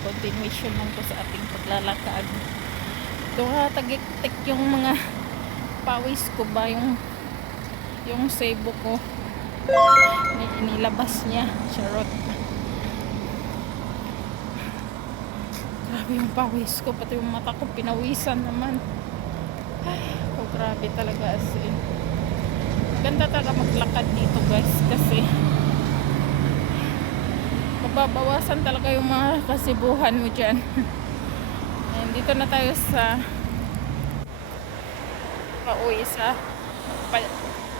Continuation lang po sa ating paglalakad. Tagik-tik yung mga pawis ko ba, yung sebo ko nilabas niya, charot. Grabe yung pawis ko, pati yung mata ko pinawisan naman. Oh, grabe talaga as in. Ganda talaga maglakad dito guys, kasi mababawasan talaga yung mga kasibuhan mo dyan. And dito na tayo sa pauwi sa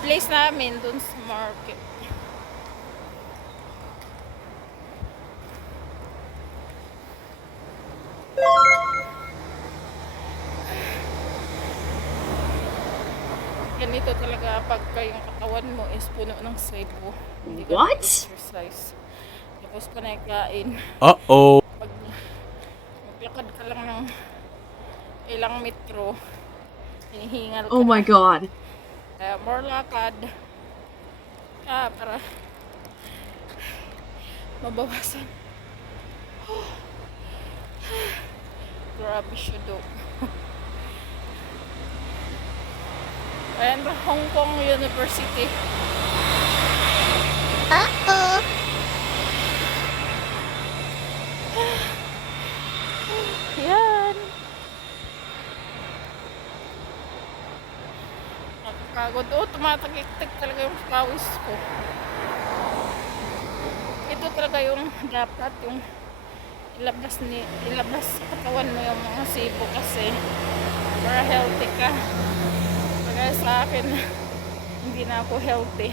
place namin dun sa market. Ganito talaga pagka yung katawan mo is puno ng sebo. Hindi ka exercise. Tapos pa na kain. Uh-oh. Pag maglakad ka lang ng ilang metro, hinihingal ka. Oh my God. Kaya more lakad. Para mabawasan. Grabe siya do. And Hong Kong University. Uh-oh. Yan. Nakakagod. Oh, tumatagik-tik talaga yung pawis ko. Ito talaga yung dapat yung ilabas sa katawan mo yung mga sibo kasi para healthy ka. Kaya sa akin hindi na ako healthy.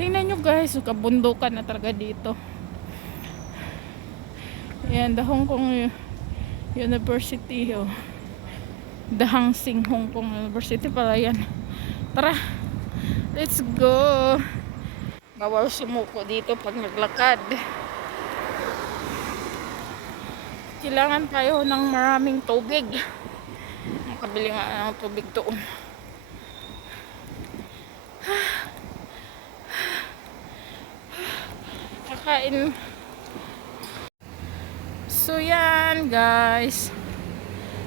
Tingnan nyo guys, kabundukan na talaga dito. Yan, the Hong Kong University. Oh. The Hang Seng Hong Kong University pala yan. Tara, let's go. Bawal sumuko dito pag naglakad. Kailangan tayo ng maraming tubig. Makabili nga ng tubig doon. Kakain. So yan guys,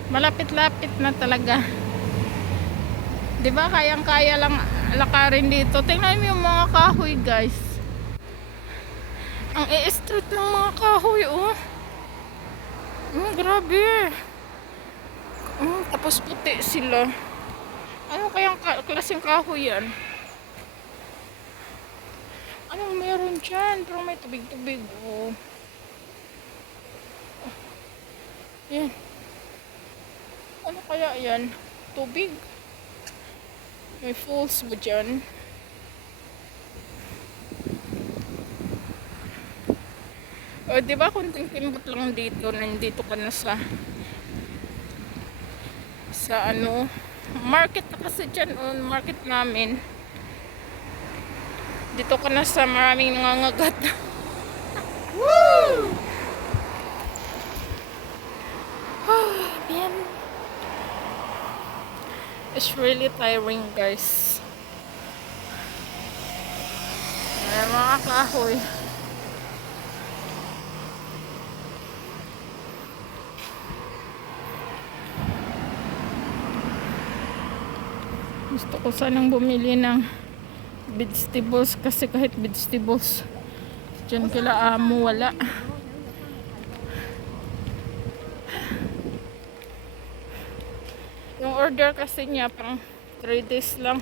malapit-lapit na talaga. 'Di ba kayang-kaya lang lakarin dito. Tingnan mo yung mga kahoy guys. Ang i-street ng mga kahoy oh. Grabe. Tapos puti sila. Ano kayang klaseng kahoy yan? Anong meron dyan? Pero may tubig-tubig oh. Yan. Ano kaya yan? Tubig? May falls ba dyan? O, diba kunting timbot lang dito, nandito ka na sa ano, market na kasi dyan, o, market namin. Dito ka na sa maraming nangangagat. Woo! Man. It's really tiring guys. Ay, mga kahoy. Gusto ko sanang bumili ng vegetables kasi kahit vegetables dyan kila amo wala. Yung order kasi niya pang 3 days lang.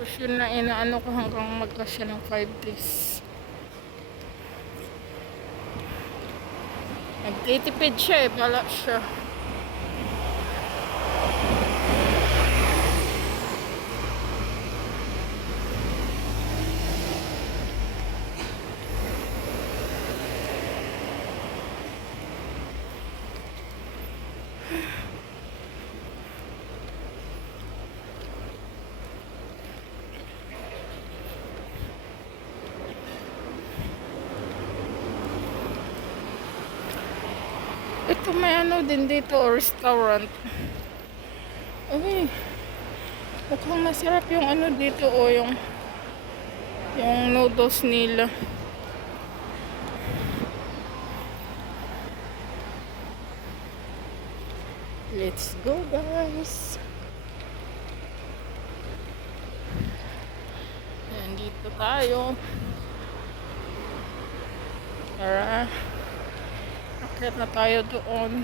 Tapos yun na inaano ko hanggang magkasya ng 5 days. Nagtitipid siya eh, bala siya. may ano din dito, restaurant. Uy, mukhang masarap yung ano dito, o yung noodles nila. Let's go, guys. Ayan, dito tayo. Tara. Akit na tayo doon.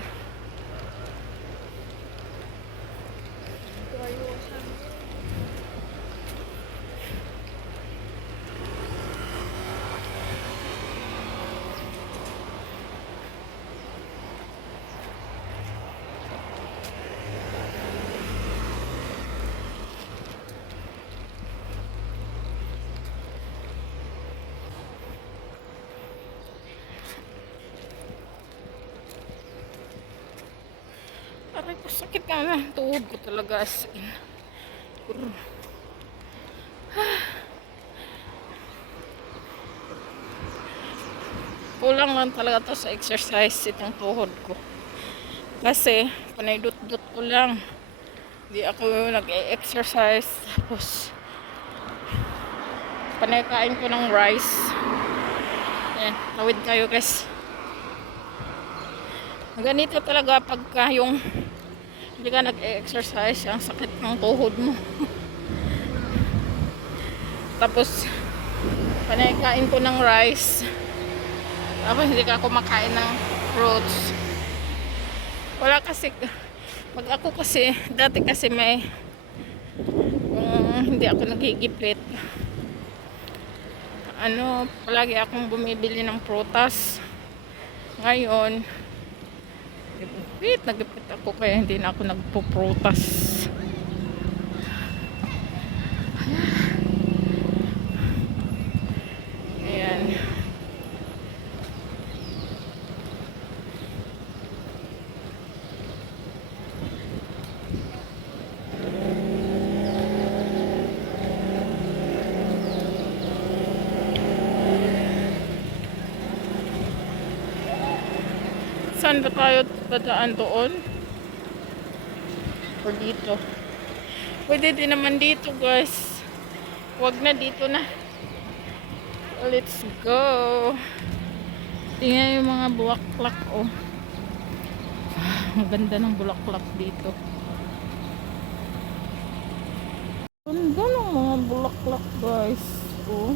Aray ko, sakit nga na. Tuhod ko talaga as in. Kulang lang talaga to sa exercise itong tuhod ko. Kasi, panaydot-dot ko lang. Hindi ako nag-exercise. Tapos, panay kain ko ng rice. Ayan, tawid kayo guys. Ganito talaga pagka yung hindi ka nag-exercise, ang sakit ng tuhod mo. Tapos, panay kain ko ng rice. Tapos, hindi ka kumakain ng fruits. Wala kasi, pag ako kasi, dati kasi may, hindi ako nagigipit. Palagi akong bumibili ng prutas. Ngayon, nagipit ako kaya hindi na ako nagpo-prutas. Ayan. Saan ba tayo dadaan doon? O dito? Pwede din naman dito guys. Huwag na, dito na. Let's go. Tingnan yung mga bulaklak, oh. Ang ganda ng bulaklak dito. Ganda ng mga bulaklak guys, oh.